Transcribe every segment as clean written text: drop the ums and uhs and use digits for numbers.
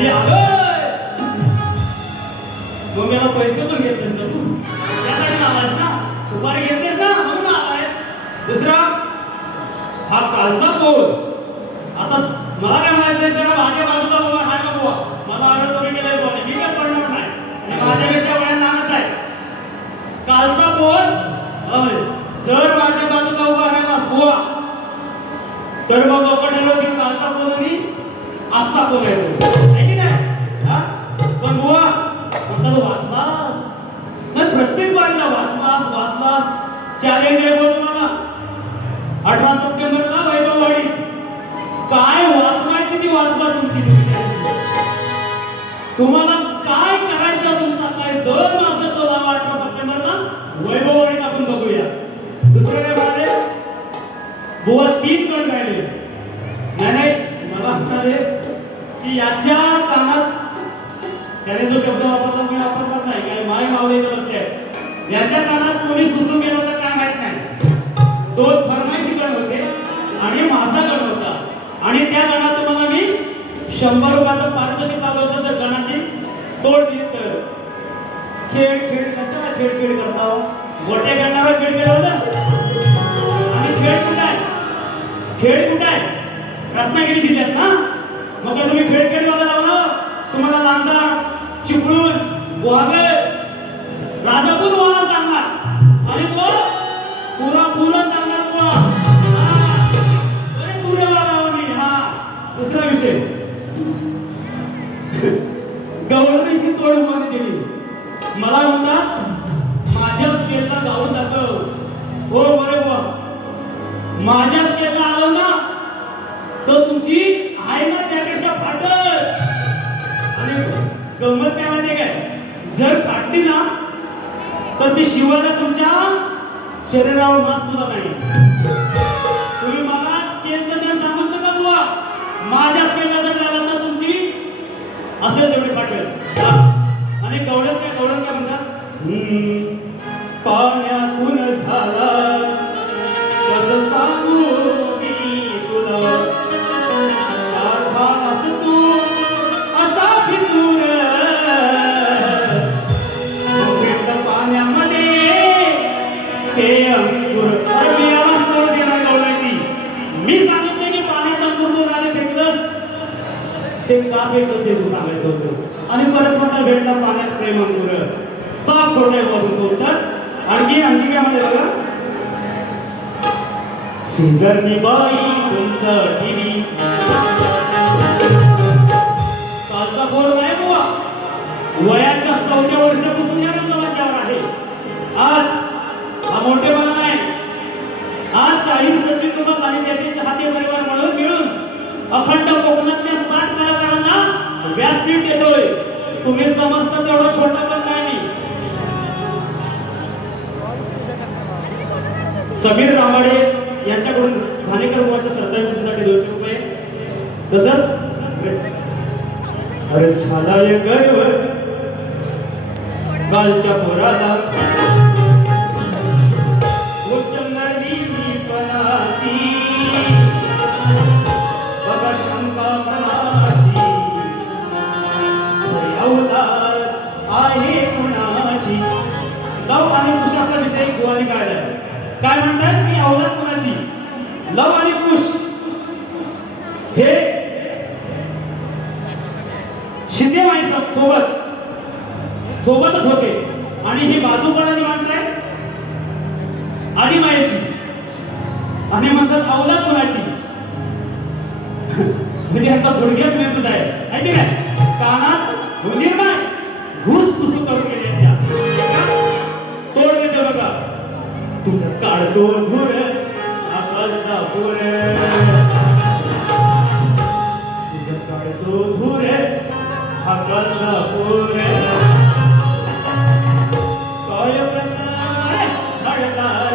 मी आलोय. मग मला पैसे पण घेतलेस ना तू, त्यासाठी आलास ना, सुपारी घेतलीस ना म्हणून आलाय. दुसरा हा कालचा पोर. आता मला काय म्हणायचंय, जरा माझ्या बाजूला उभा राहा का बुवा. मला आरोग्य केलंय बोलणे, मी काय पडणार नाही आणि माझ्यापेक्षा वया लहानच आहे. कालचा पोर जर माझ्या बाजूला उभा राहिलास बुवा, तर मग लोक ठरव की कालचा पोर आणि आजचा पोर आहे की नाही. हा पण बुवा म्हणतात वाचलास ना, प्रत्येक बारीला वाचलास. चॅलेंज आहे बोल मला. 18 सप्टेंबरला वैभववाडीत काय वाचवायची ती वाचवा तुमची. तुम्हाला काय करायचं तुमचा काय दर मासा तो लावा 18 सप्टेंबरला वैभववाडीत आपण बघूया. दुसरं काय म्हणाले बुवा 3 गण राहिले. नाही मला म्हणाले की याच्या कानात, त्याने जो शब्द वापरला मी वापरणार नाही, काय माय मावळे इथं बसले, याच्या कानात कोणी सुसून गेलं होतं काय माहित नाही. 2 फरमाईशी गण होते आणि माझा गण होता आणि त्या गणाचं मला मी 100 रुपयाचं पारितोषिक आलं होतं तर गणाची तोड दिली. तर खेळ कशाला खेळ करता हो, गोट्या खेळणारा खेळ होता आणि खेळ कुठे आहे रत्नागिरी जिल्ह्यात ना. मग काय तुम्ही खेळ बघायला लावला, तुम्हाला लांजा चिपळूण गुहागर राजापूर वाहन सांगणार आणि तो पुरा सांगणार बुवा. तुरे वागावं मी. हा दुसरा विषय गवळणीची तोड माने दिली. मला म्हणतात माझ्या स्केलला गावून दाखव. हो बरे बुवा, माझ्या स्केलला आलो ना तो तुमची आहे ना त्यापेक्षा फाटल. आणि गंमत काय माहिती काय, जर काटली ना तर ती शिवायला तुमच्या शरीरावर मास सुद्धा नाही. तुम्ही मला स्केलचं नाही सांगत नका बुवा, माझ्या स्केलला जर झालं ना तुमची असेल तेवढी फाटेल. आणि गवळण काय म्हणतात, पाण्यातून झाला कसं सांगू मी तुला, झालास तू असा फितूर पाण्यामध्ये ते अंकुर. मी आवाज करू दे नाही गवळायची. मी सांगितलं की पाण्यात अंकुर तू गाणे फेकलंस, ते का फेकलंस ते तू सांगायचं होतं. आणि परत म्हणता भेटला पाण्यात प्रेम अंकुर. साफ खोटं आहे तुमचं उत्तर. आणखी काय मध्ये बघा, शेजारची बाई तुमचं टीव्ही. कालचा पोर नाही बुवा, वयाच्या 4थ्या वर्षापासून या रंगवाच्यावर आहे. आज हा मोठेपणा नाही, आज शाहीर सचिन कुमार आणि त्याचे चाहते परिवार मिळून अखंड कोकणातल्या 60 कलाकारांना व्यासपीठ देतोय. तुम्ही समजता तेवढं छोटा पण नाही मी. समीर रामाडे यांच्याकडून घाणेकर बुवाच्या श्रद्धांजलीसाठी 200 रुपये. तसंच अरे झाला ये गर्व कालच्या पोराला, उच्चंगडी मी पणाची बघा शंका मनाची, अवतार आहे कुणाची. लव आणि कुशाचा विषय गोवानी काढलाय. काय म्हणतात की अवलाद कुणाची, लव आणि कुश हे शिंदे माई सोबतच होते. आणि ही बाजू कोणाची मानताय, आदिमायेची. आणि म्हणतात अवलाद कोणाची, म्हणजे यांचा गुडघ्यात मेंदूच आहे की नाही. कानात हुंदीर नाही, घुस सुसू करून गेले यांच्या. तोड देते बघा, तुझं काढतो धूर आकालचा पूर, तुझं काढतो धूर आकालचा पूर. काय प्रकार हळदार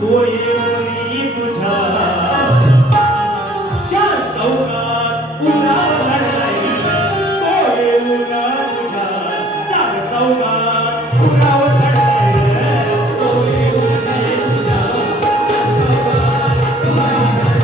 तो येऊनी तुझ्या चार चौकात उराव चढलाय. तो येऊन तुझ्या चार चौकात उराव चढलाय. तो येऊन तुझ्या चार चौकात उराव चढलाय.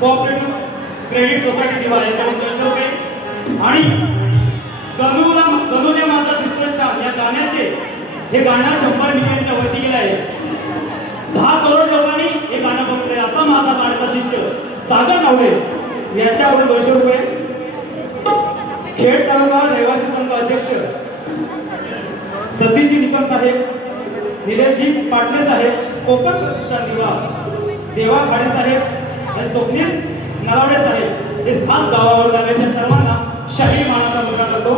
कोऑपरेटिव्ह क्रेडिट सोसायटी दिवा याच्यावर 200 रुपये आणि गणूने माझा दिसतोय छान या गाण्याचे हे गाणं 100 मिलियनच्या वरती गेलं आहे. 10 करोड लोकांनी हे गाणं बघतोय. असा माझा लाडका शिष्य सागर नावडे याच्यावर 200 रुपये. खेड तालुका रहिवासी संघ अध्यक्ष सतीजी निकम साहेब, निलेशजी पाटणे साहेब, कोकण प्रतिष्ठान दिवा देवा खाडे साहेब आणि स्वप्नील नलावडे साहेब हे खास गावावर आलेल्या सर्वांना शाही मानाचा मुद्रा करतो.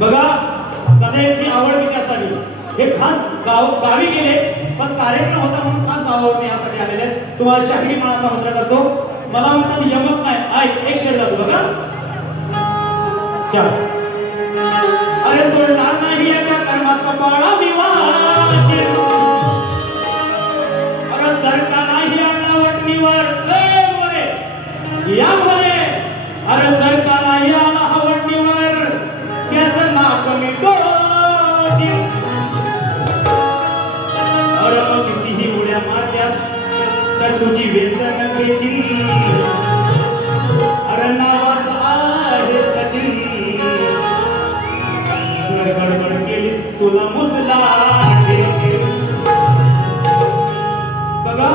बघा कलेची आवड किती असावी. हे खास गावी गेले पण कार्यक्रम होता म्हणून खास गावावर यासाठी आलेले. तुम्हाला शाही मानाचा मुद्रा करतो. मला म्हणतात यमक नाही आय एक शेर जातो बघा. चल अरे सोडणार नाही याच्या कर्माचा पाळा विवाहाची. अरे जर का नाही आणला वटणीवर या बोले अरे जर का नाही आला हा वटणीवर त्याचं नाक मिटोची. अरे मग कितीही उड्या मारल्यास तर तुझी व्यसन खेची. अरे नावाचं आहे सचिन जर गडबड केलीस तुला मुसला. बघा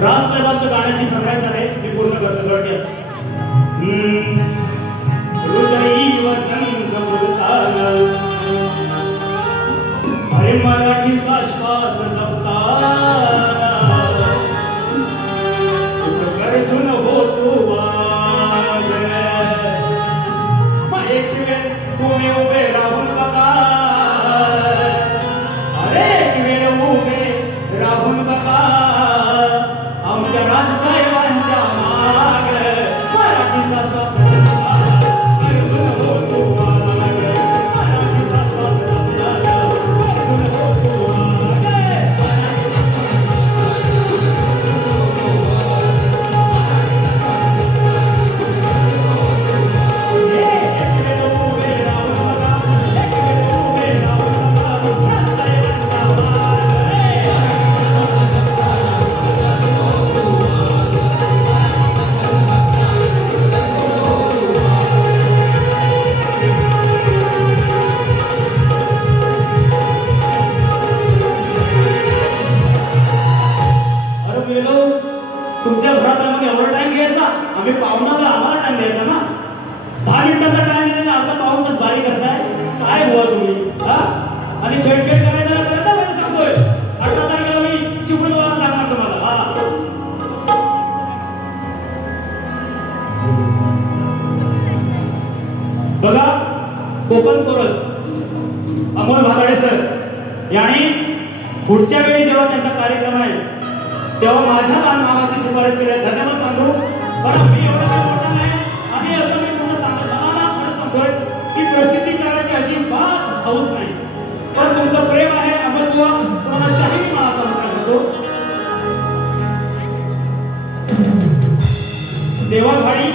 राजदेवाचं गाण्याची फरमाईश आहे मी पूर्ण करतो थोडक्यात. हृदयी वसंत फुलताना अरे मराठीचा श्वास जपताना अर्जुन होतो वाग. मग एक वेळ तुम्ही उभे राहून बघा. अरे एक वेळ उभे राहून बघा आमच्या राजसाहेबांच्या माग मराठीचा श्वास अर्जुन होतो वाग. मराठीचा श्वास अर्जुन होतो वाग. तुमच्या घरात आम्ही एवढा टाइम घ्यायचा आम्ही पाहुणाला आम्हाला टाइम द्यायचा ना. 10 मिनिटाचा टाइम दिला अर्धा पाऊण तास बारी करताय काय हुआ तुम्ही हा. आणि खेळखेळ करायला करता म्हणजे सांगतोय 18 तारखेला मी चिपळूण लागणार तुम्हाला. हा बघा कोकण कोरस अमोल भागाडे सर यांनी पुढच्या वेळी जेव्हा त्यांचा कार्यक्रम आहे तेव्हा माझ्या नावाची शिफारस केली. धन्यवाद सांगू पण मी एवढं काय मोठा नाही आणि असं मी तुम्हाला सांगत मला खरं सांगतोय की प्रसिद्धी करायची अजिबात हौस नाही. पण तुमचं प्रेम आहे अमोल बुवा तुम्हाला शाही मानाचा मुद्रा करतो. देवाघाडी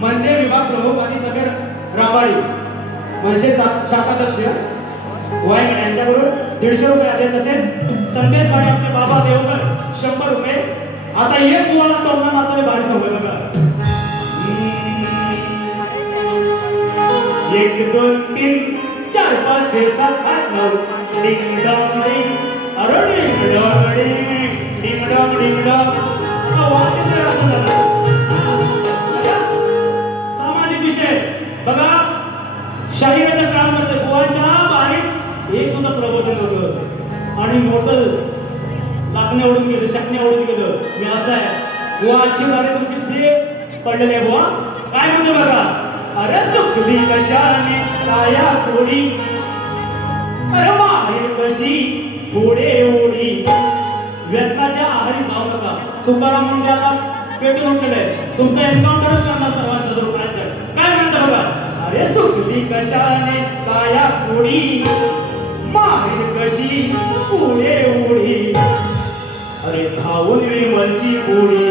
मनसे विभाग प्रमुख आणि समीर राबाडी मनसे शाखाध्यक्ष वायगड यांच्याकडून 150 रुपये आले. तसेच संदेश भाडे आमचे बाबा देवकर 100 रुपये. आता एक बुवाला टोमणा मारतोय भारी संपलं बघा. 1 2 3 4 5 6 7 8 9 डिंग डॉंग डिंग अरे डिंग डॉंग डिंग डिंग डॉंग डिंग डॉंग. सामाजिक विषय बघा शाहिराचं काम करते बुवांच्या बारीक एक सुद्धा प्रबोधन नव्हतं आणि मोठं लागणे ओढून गेलं शकणे ओढून गेलं. मी असं आहे बुवा आजची बारी तुमची से पडलेले बुवा काय म्हणते बघा. अरे सुकली कशाने काया कोडी अरे माहेर कशी पुढे ओढी. व्यसनाच्या आहारी जाऊ नका. तुकाराम मुंडे आता पेटून केलंय तुमचं एन्काउंटरच करणार सर्वांचं जरूर काय म्हणतं बघा. अरे सुकली कशाने काया कोडी माहेर कशी पुढे ओढी. अरे धावून विमलची पोळी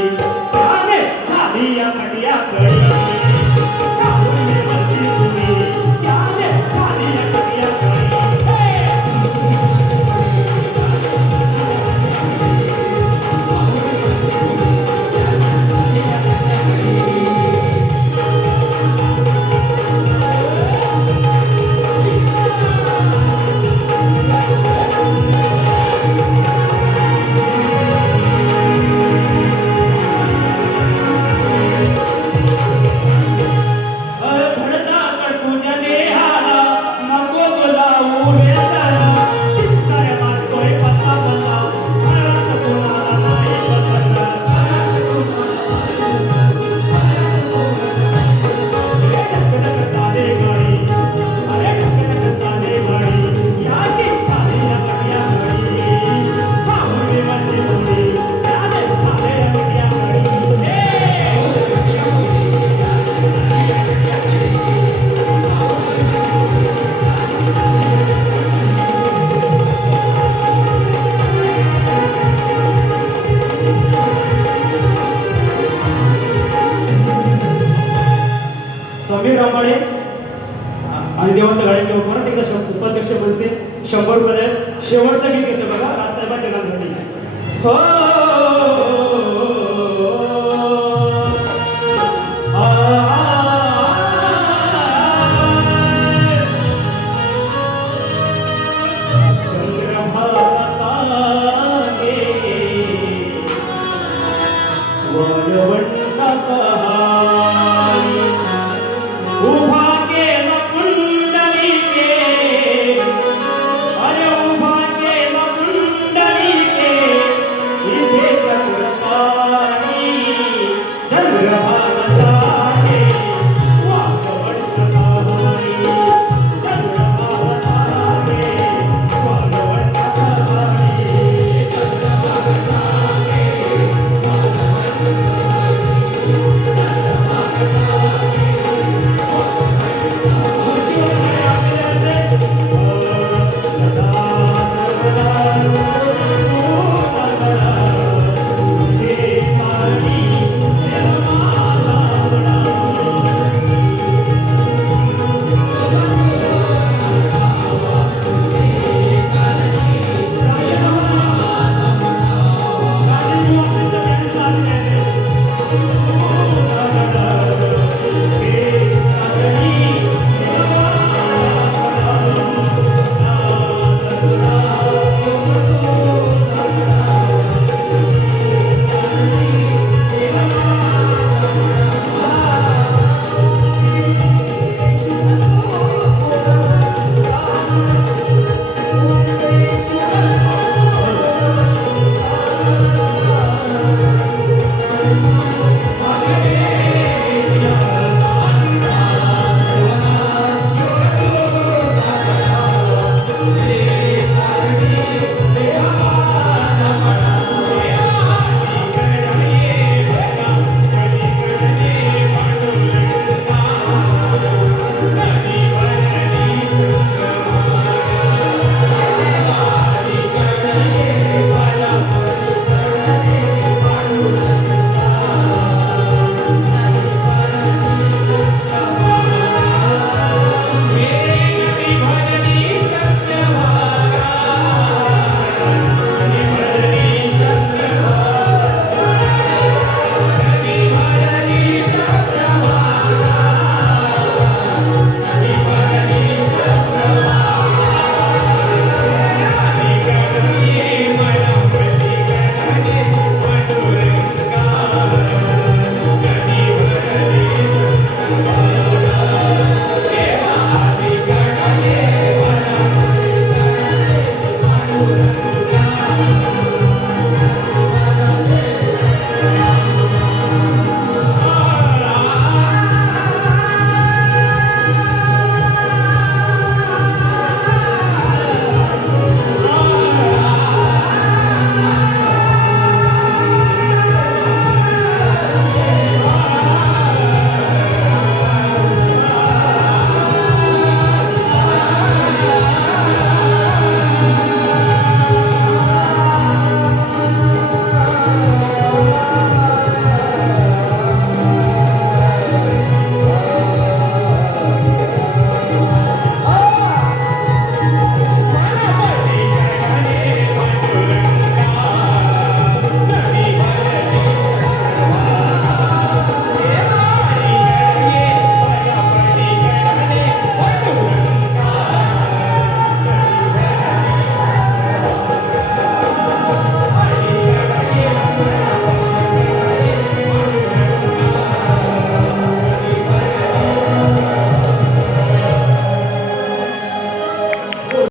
त्याने झाली या खटिया कडी. धावून विमलची पोळी त्याने झाली या खटिया कडी. आणि देवंत गाड्यांच्या परत एकदा उपाध्यक्ष बनते 100 रुपये शेवटचं गीत घेतो बघा राजसाहेबांच्या गाण्यासाठी हो